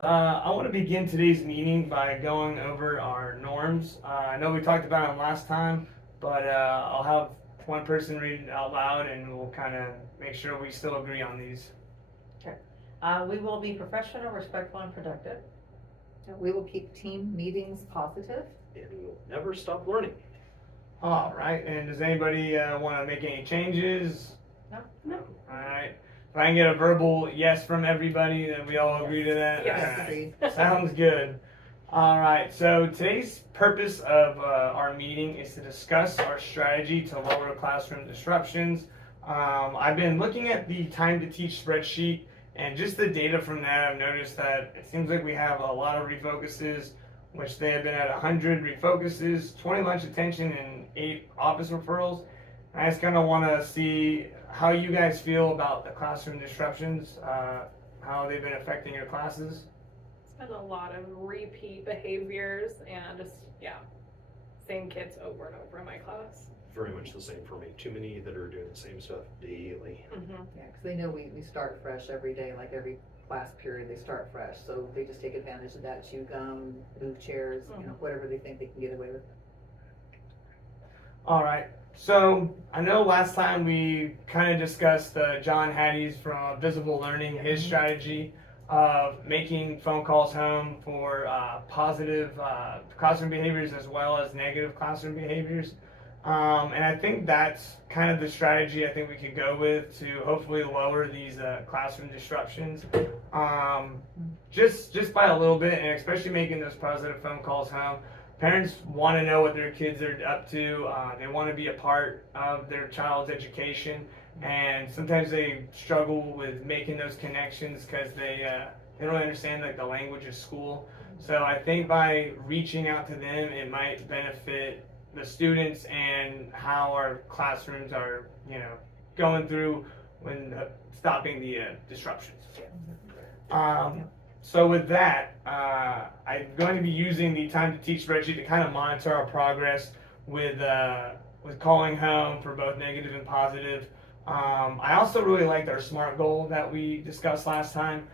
I want to begin today's meeting by going over our norms. I know we talked about them last time, but I'll have one person read it out loud and we'll kind of make sure we still agree on these. Okay. We will be professional, respectful, and productive. We will keep team meetings positive. And we'll never stop learning. All right, and does anybody want to make any changes? No. All right. If I can get a verbal yes from everybody, then we all agree to that? Yes. All right. Agreed. Sounds good. All right, so today's purpose of our meeting is to discuss our strategy to lower classroom disruptions. I've been looking at the time to teach spreadsheet, and just the data from that, I've noticed that it seems like we have a lot of refocuses, which they have been at 100 refocuses, 20 lunch attention, and 8 office referrals. And I just kind of want to see how you guys feel about the classroom disruptions, how they've been affecting your classes. It's been a lot of repeat behaviors and just, same kids over and over in my class. Very much the same for me. Too many that are doing the same stuff daily. Mm-hmm. Yeah, because they know we start fresh every day, like every class period, they start fresh. So they just take advantage of that, chew gum, move chairs, whatever they think they can get away with. All right. So I know last time we kind of discussed John Hattie's from Visible Learning, his strategy of making phone calls home for positive classroom behaviors as well as negative classroom behaviors. And I think that's kind of the strategy I think we could go with to hopefully lower these classroom disruptions. Just by a little bit, and especially making those positive phone calls home. Parents want to know what their kids are up to. They want to be a part of their child's education, and sometimes they struggle with making those connections because they don't understand like the language of school. So I think by reaching out to them, it might benefit the students and how our classrooms are, going through when stopping the disruptions. So with that, I'm going to be using the time to teach spreadsheet to kind of monitor our progress with calling home for both negative and positive. I also really liked our SMART goal that we discussed last time,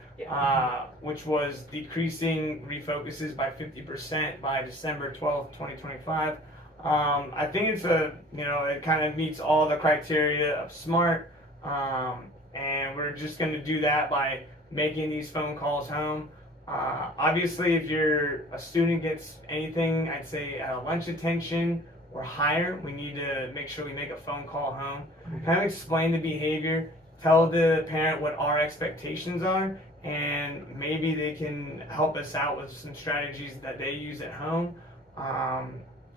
which was decreasing refocuses by 50% by December 12th, 2025. I think it's it kind of meets all the criteria of SMART, and we're just going to do that by making these phone calls home. Obviously, if a student gets anything, I'd say at a lunch attention or higher, we need to make sure we make a phone call home. Kind of explain the behavior, tell the parent what our expectations are, and maybe they can help us out with some strategies that they use at home.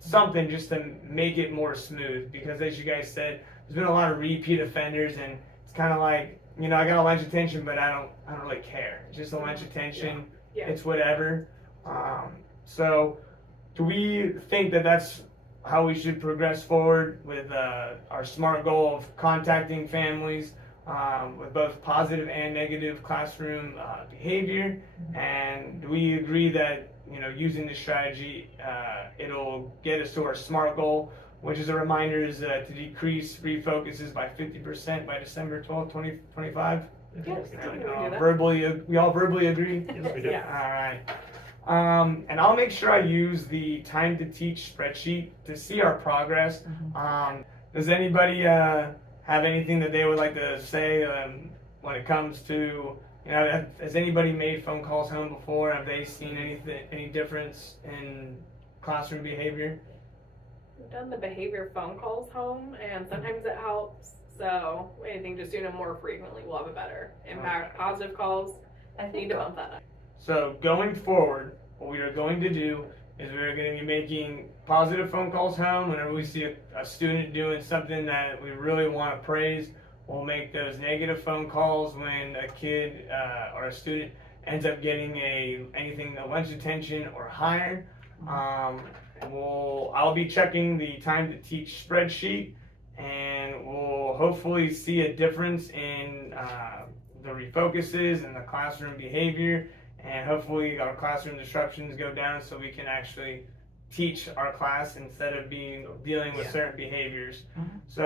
Something just to make it more smooth, because as you guys said, there's been a lot of repeat offenders, and it's kind of like, I got a lunch attention, but I don't really care. It's just a lunch attention. Yeah. It's whatever. So do we think that that's how we should progress forward with our SMART goal of contacting families with both positive and negative classroom behavior? And do we agree that, using this strategy, it'll get us to our SMART goal, which is a reminder is to decrease refocuses by 50% by December 12th, 2025? Yes, we can do that. We all verbally agree? Yes, we do. Yeah. All right. And I'll make sure I use the time to teach spreadsheet to see our progress. Does anybody have anything that they would like to say when it comes to, has anybody made phone calls home before? Have they seen any difference in classroom behavior? We've done the behavior phone calls home, and sometimes it helps. So I think just doing them more frequently will have a better impact. Positive calls, I need think to bump that up. So going forward, what we are going to do is we're going to be making positive phone calls home. Whenever we see a student doing something that we really want to praise, we'll make those negative phone calls when a kid or a student ends up getting anything lunch attention or higher. I'll be checking the time to teach spreadsheet, and we'll hopefully see a difference in the refocuses and the classroom behavior, and hopefully our classroom disruptions go down so we can actually teach our class instead of dealing with certain behaviors. So